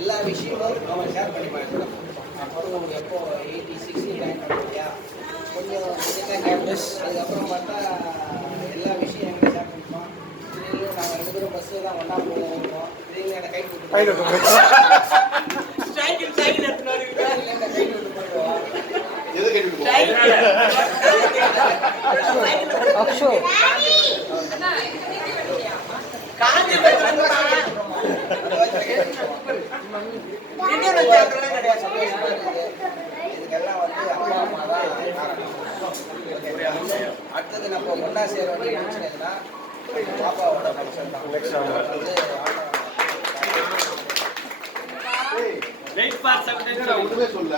எல்லா விஷயமும் அவன் ஷேர் பண்ணி பார்க்கலாம். அப்புறம் எப்போ 86 ரேங்க் இல்லையா, கொஞ்சம் கேம்பஸ் அதுக்கப்புறம் பார்த்தா எல்லா விஷயம் என்கிட்ட ஷேர் பண்ணிப்போம். நாங்கள் 2 பேரும் பஸ்ஸில் தான் ஒன்றா போவோம். இதில் என்னை கை விட்டு போயிடுவோம். இதுக்கெல்லாம் வந்து அப்பா அம்மா தான் அடுத்தது நம்ம ஒன்றா சேர வேண்டிய பிரச்சனை எதுனா பாப்பாவோட ஃபங்க்ஷன் தான். சொல்ல